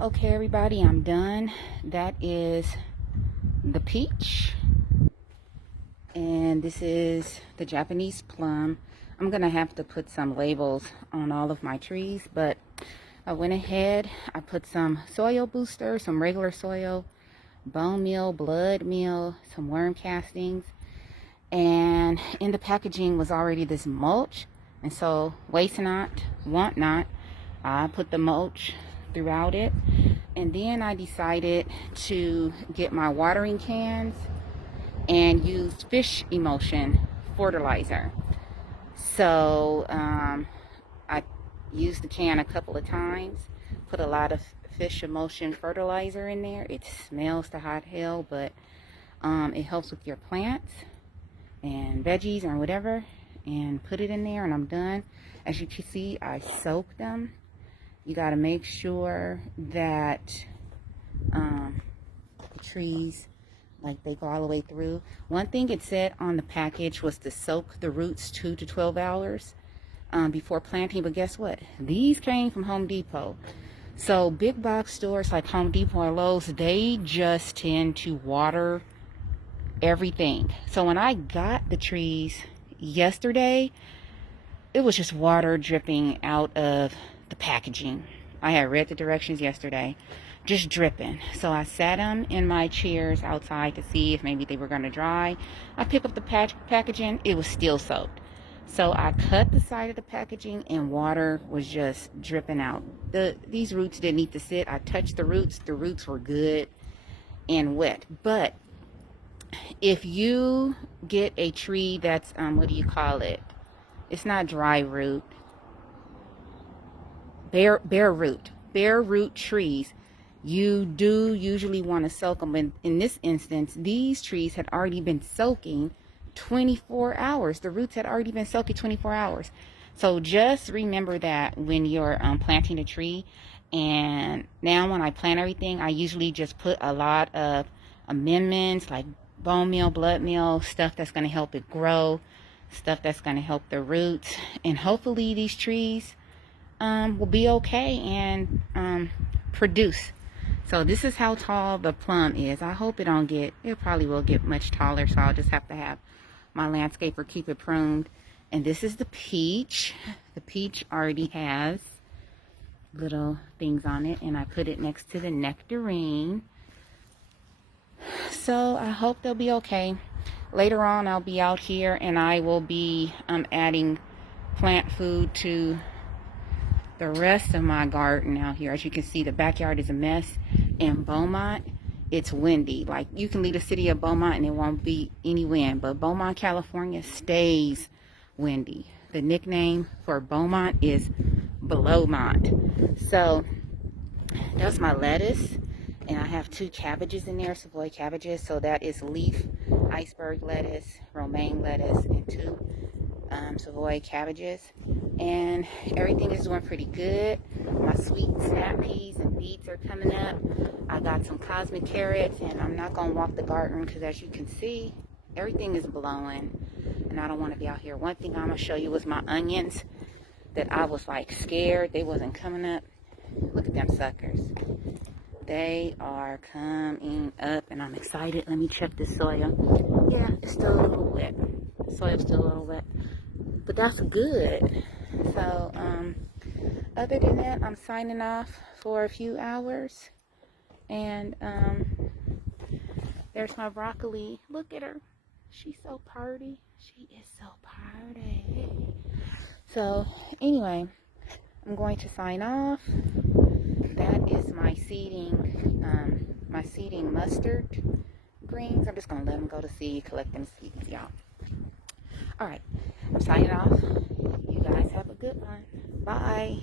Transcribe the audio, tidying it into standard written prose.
Okay, everybody, I'm done. That is the peach, and this is the Japanese plum. I'm gonna have to put some labels on all of my trees, but I went ahead, I put some soil booster, some regular soil, bone meal, blood meal, some worm castings, and in the packaging was already this mulch. And so, waste not, want not, I put the mulch throughout it. And then I decided to get my watering cans and use fish emulsion fertilizer. So I used the can a couple of times, put a lot of fish emulsion fertilizer in there. It smells to hot hell, but it helps with your plants and veggies or whatever, and put it in there, and I'm done. As you can see, I soaked them. You got to make sure that the trees, like, they go all the way through. One thing it said on the package was to soak the roots 2 to 12 hours before planting, but guess what? These came from Home Depot. So big box stores like Home Depot or Lowe's, they just tend to water everything. So when I got the trees yesterday, it was just water dripping out of the packaging. I had read the directions yesterday, just dripping. So I sat them in my chairs outside to see if maybe they were going to dry. I picked up the packaging, it was still soaked. So I cut the side of the packaging and water was just dripping out. These roots didn't need to sit. I touched the roots were good and wet. But if you get a tree that's what do you call it, it's not dry root, bare root trees, you do usually want to soak them. And in this instance, these trees had already been soaking 24 hours. The roots had already been soaking 24 hours. So just remember that when you're planting a tree. And now when I plant everything, I usually just put a lot of amendments like bone meal, blood meal, stuff that's going to help it grow, stuff that's going to help the roots, and hopefully these trees will be okay and produce. So this is how tall the plum is. I hope it probably will get much taller, so I'll just have to have my landscaper keep it pruned. And this is the peach. The peach already has little things on it, and I put it next to the nectarine. So I hope they'll be okay. Later on, I'll be out here and I will be adding plant food to the rest of my garden out here. As you can see, the backyard is a mess. In Beaumont, it's windy. Like, you can leave the city of Beaumont and it won't be any wind, but Beaumont, California stays windy. The nickname for Beaumont is Blowmont. So that's my lettuce. And I have 2 cabbages in there, Savoy cabbages. So that is leaf iceberg lettuce, romaine lettuce, and 2 Savoy cabbages. And everything is doing pretty good. My sweet snap peas and beets are coming up. I got some cosmic carrots, and I'm not going to walk the garden because, as you can see, everything is blowing. And I don't want to be out here. One thing I'm going to show you was my onions that I was like scared they wasn't coming up. Look at them suckers. They are coming up, and I'm excited. Let me check the soil. Yeah, it's still a little wet. The soil's still a little wet, but that's good. So, other than that, I'm signing off for a few hours. And there's my broccoli. Look at her. She's so pretty. She is so pretty. So, anyway, I'm going to sign off. That is my seeding mustard greens. I'm just going to let them go to seed, collect them seeds, y'all. All right, I'm signing off. You guys have a good one. Bye.